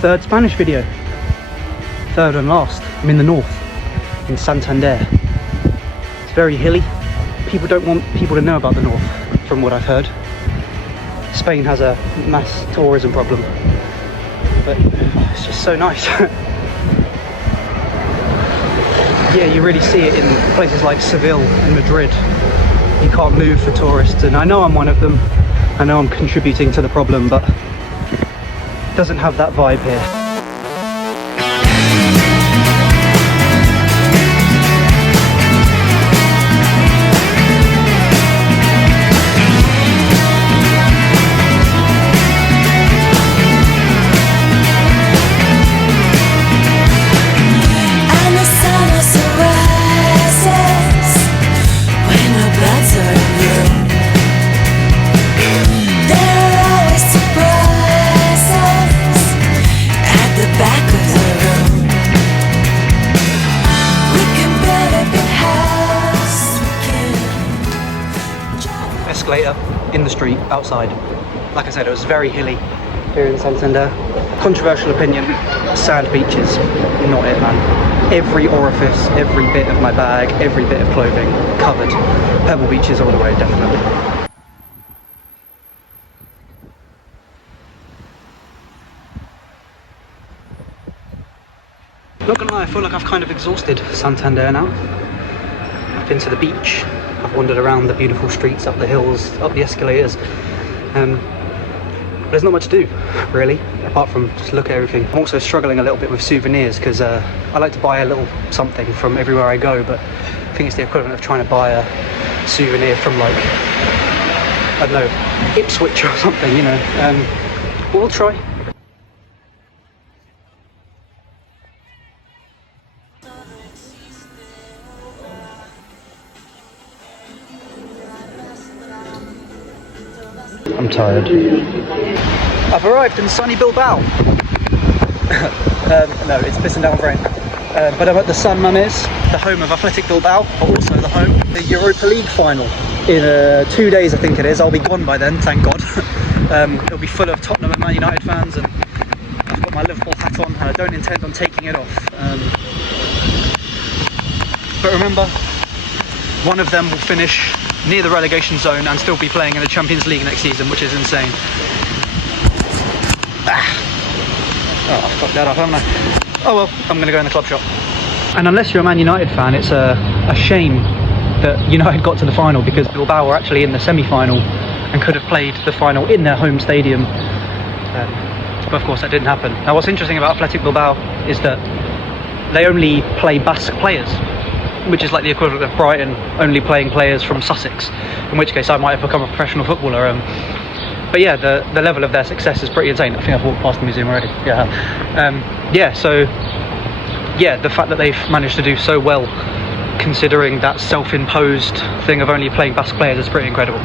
third Spanish video. Third and last. I'm in the north, in Santander. It's very hilly. People don't want people to know about the north, from what I've heard. Spain has a mass tourism problem, but it's just so nice. Yeah, you really see it in places like Seville and Madrid. You can't move for tourists, and I know I'm one of them. I know I'm contributing to the problem, but it doesn't have that vibe here. Escalator in the street outside. Like I said, it was very hilly here in Santander. Controversial opinion, sand beaches, not it, man. Every orifice, every bit of my bag, every bit of clothing covered. Pebble beaches all the way, definitely. Not gonna lie, I feel like I've kind of exhausted Santander now. I've been to the beach, I've wandered around the beautiful streets, up the hills, up the escalators. There's not much to do, really, apart from just look at everything. I'm also struggling a little bit with souvenirs because I like to buy a little something from everywhere I go, but I think it's the equivalent of trying to buy a souvenir from, like, I don't know, Ipswich or something, you know. But we'll try. I'm tired. I've arrived in sunny Bilbao. No, it's pissing down with rain. But I'm at the San Mamés, the home of Athletic Bilbao, but also the home of the Europa League final. In 2 days, I think it is. I'll be gone by then, thank God. It'll be full of Tottenham and Man United fans, and I've got my Liverpool hat on, and I don't intend on taking it off. But remember, one of them will finish near the relegation zone and still be playing in the Champions League next season, which is insane. Oh, I've fucked that up, haven't I? Oh well, I'm going to go in the club shop. And unless you're a Man United fan, it's a shame that United got to the final, because Bilbao were actually in the semi-final and could have played the final in their home stadium. But of course that didn't happen. Now what's interesting about Athletic Bilbao is that they only play Basque players, which is like the equivalent of Brighton only playing players from Sussex, in which case I might have become a professional footballer. But yeah, the level of their success is pretty insane. I think I've walked past the museum already. Yeah. So yeah, the fact that they've managed to do so well, considering that self-imposed thing of only playing Basque players, is pretty incredible.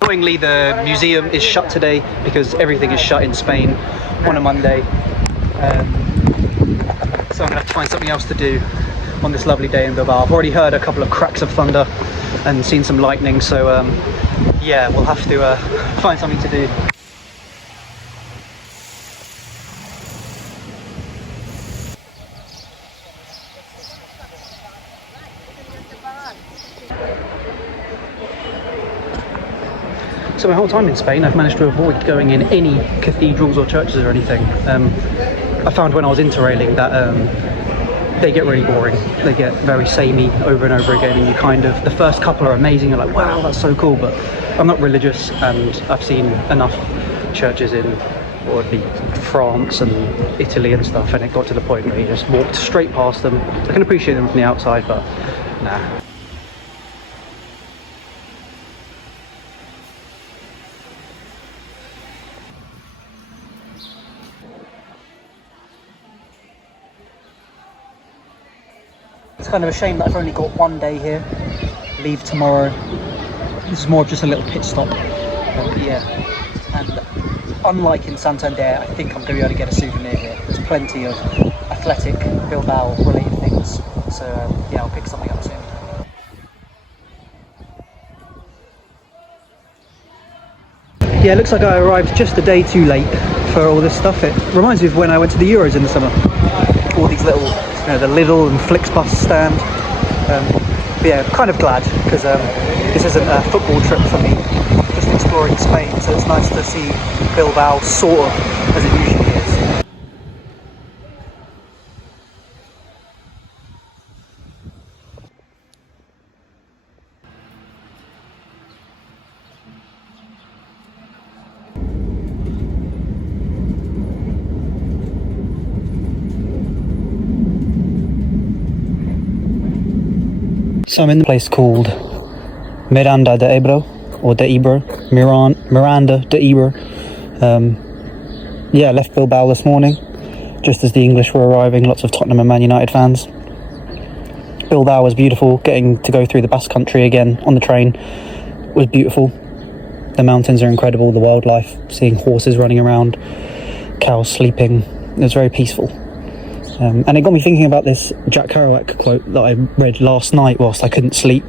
Annoyingly, the museum is shut today because everything is shut in Spain on a Monday. So I'm going to have to find something else to do on this lovely day in Bilbao. I've already heard a couple of cracks of thunder and seen some lightning, so yeah, we'll have to find something to do. So my whole time in Spain, I've managed to avoid going in any cathedrals or churches or anything. I found when I was interrailing that they get really boring. They get very samey over and over again, and you kind of, the first couple are amazing, you're like, wow, that's so cool, but I'm not religious, and I've seen enough churches in, or it'd be France and Italy and stuff, and it got to the point where you just walked straight past them. I can appreciate them from the outside, but nah. It's kind of a shame that I've only got 1 day here, leave tomorrow. This is more just a little pit stop, yeah. And unlike in Santander, I think I'm going to be able to get a souvenir here. There's plenty of Athletic Bilbao related things, so yeah, I'll pick something up soon. Yeah, it looks like I arrived just a day too late for all this stuff. It reminds me of when I went to the Euros in the summer. All these little, you know, the Lidl and Flixbus stand. But yeah, kind of glad, because this isn't a football trip for me, just exploring Spain, so it's nice to see Bilbao sort of as it usually is. So I'm in the place called Miranda de Ebro, or de Ebro, Miranda de Ebro. Yeah, left Bilbao this morning, just as the English were arriving, lots of Tottenham and Man United fans. Bilbao was beautiful, getting to go through the Basque Country again on the train was beautiful. The mountains are incredible, the wildlife, seeing horses running around, cows sleeping, it was very peaceful. And it got me thinking about this Jack Kerouac quote that I read last night whilst I couldn't sleep.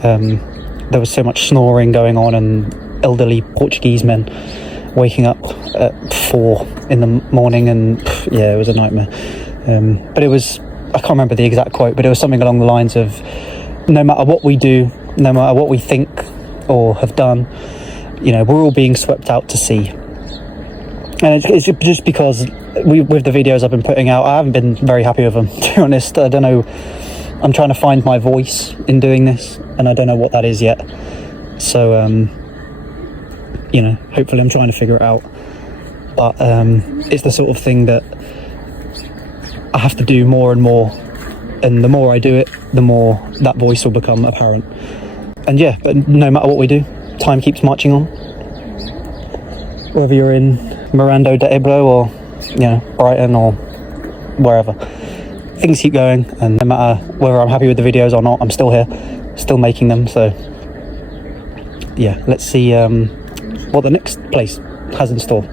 There was so much snoring going on and elderly Portuguese men waking up at 4 in the morning, and yeah, it was a nightmare. But it was, I can't remember the exact quote, but it was something along the lines of, no matter what we do, no matter what we think or have done, you know, we're all being swept out to sea. And it's just because with the videos I've been putting out, I haven't been very happy with them, to be honest. I don't know, I'm trying to find my voice in doing this, and I don't know what that is yet. So, you know, hopefully I'm trying to figure it out. But it's the sort of thing that I have to do more and more, and the more I do it, the more that voice will become apparent. And yeah, but no matter what we do, time keeps marching on. Whether you're in Miranda de Ebro or, you know, Brighton or wherever, things keep going, and no matter whether I'm happy with the videos or not, I'm still here, still making them. So yeah, let's see what the next place has in store.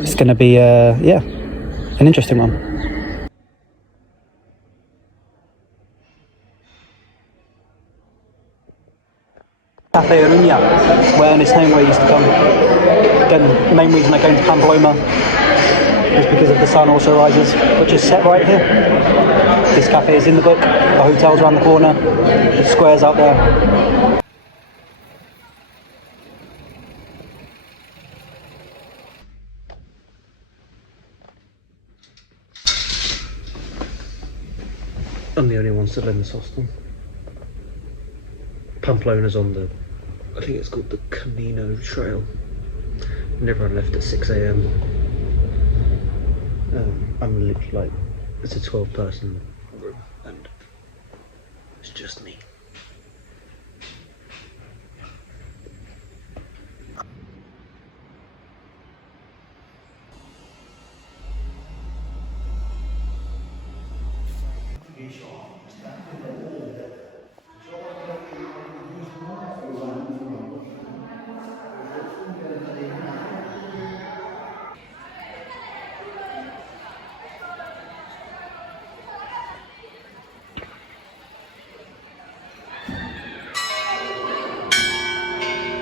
It's going to be yeah, an interesting one. Cafe Oruña, where Ernest Hemingway used to come. Again, the main reason I go into Pamplona is because of the sun also rises, which is set right here. This cafe is in the book, the hotel's around the corner, the square's out there. I'm the only one still in this hostel. Pamplona's on the, I think it's called the Camino Trail, and everyone left at 6 AM. I'm literally like, it's a 12-person room, and it's just me.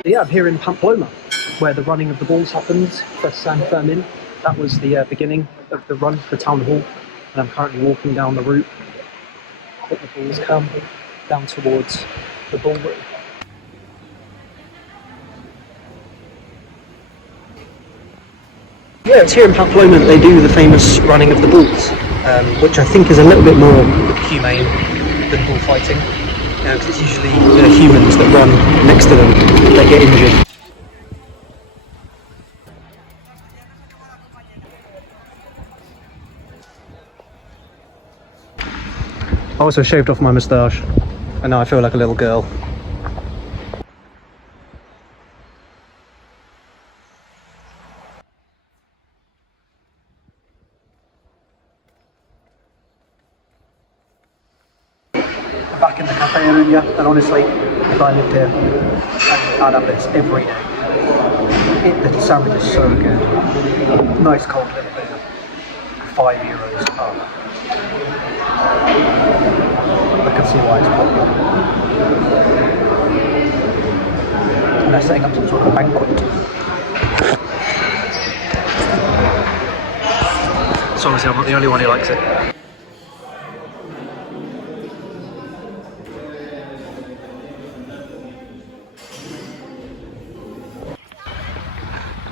Yeah, I'm here in Pamplona, where the running of the bulls happens for San Fermin. That was the beginning of the run for Town Hall, and I'm currently walking down the route that the bulls come down towards the ballroom. Yeah, it's here in Pamplona that they do the famous running of the bulls, which I think is a little bit more humane than bullfighting. Because it's usually the humans that run next to them that get injured. I also shaved off my moustache, and now I feel like a little girl. Back in the Cafe Oruña, and honestly, if I lived here, I'd have this every day. The sandwich is so good. Nice cold little beer. €5. Oh. I can see why it's popular. And they're setting up some sort of banquet. So obviously I'm not the only one who likes it.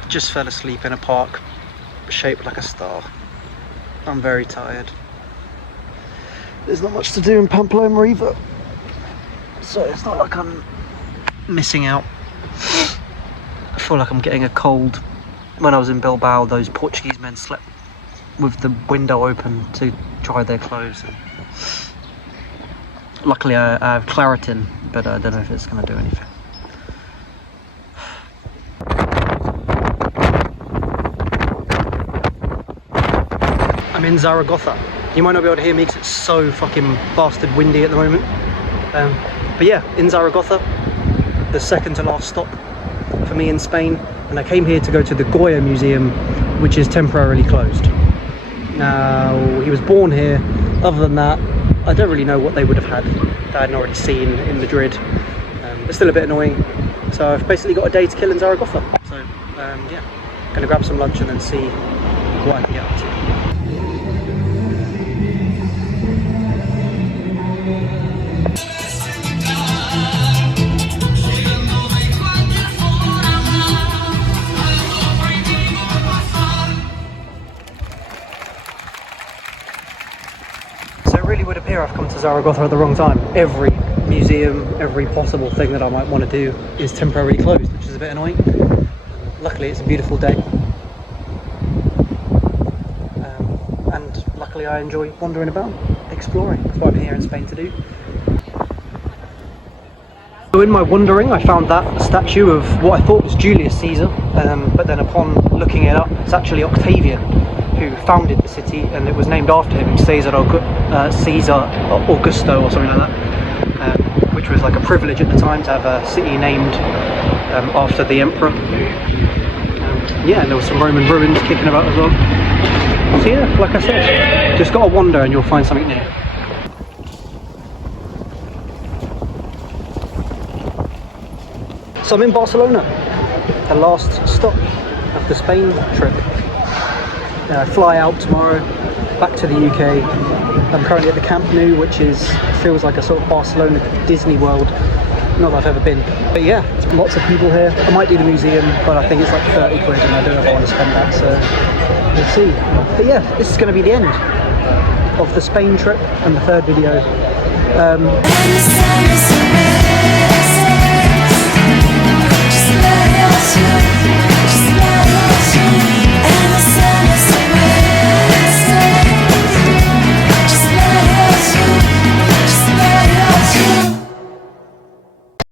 Just fell asleep in a park shaped like a star. I'm very tired. There's not much to do in Pamplona either, so it's not like I'm missing out. I feel like I'm getting a cold. When I was in Bilbao, those Portuguese men slept with the window open to dry their clothes. And luckily I have Claritin, but I don't know if it's going to do anything. I'm in Zaragoza. You might not be able to hear me because it's so fucking bastard windy at the moment. But yeah, in Zaragoza, the second to last stop for me in Spain. And I came here to go to the Goya Museum, which is temporarily closed. Now, he was born here. Other than that, I don't really know what they would have had that I hadn't already seen in Madrid. But still a bit annoying. So I've basically got a day to kill in Zaragoza. So yeah, gonna grab some lunch and then see what I can get up to. Would appear I've come to Zaragoza at the wrong time. Every museum, every possible thing that I might want to do is temporarily closed, which is a bit annoying. Luckily it's a beautiful day, and luckily I enjoy wandering about, exploring. That's what I'm here in Spain to do. So in my wandering I found that statue of what I thought was Julius Caesar, but then upon looking it up, it's actually Octavian who founded the city, and it was named after him, Caesar Augusto or something like that, which was like a privilege at the time to have a city named after the emperor. Yeah, and there was some Roman ruins kicking about as well. So yeah, like I said, just gotta wander and you'll find something new. So I'm in Barcelona, the last stop of the Spain trip. I fly out tomorrow, back to the UK. I'm currently at the Camp Nou, which feels like a sort of Barcelona Disney World. Not that I've ever been. But yeah, lots of people here. I might do the museum, but I think it's like 30 quid and I don't know if I want to spend that, so we'll see. But yeah, this is going to be the end of the Spain trip and the third video.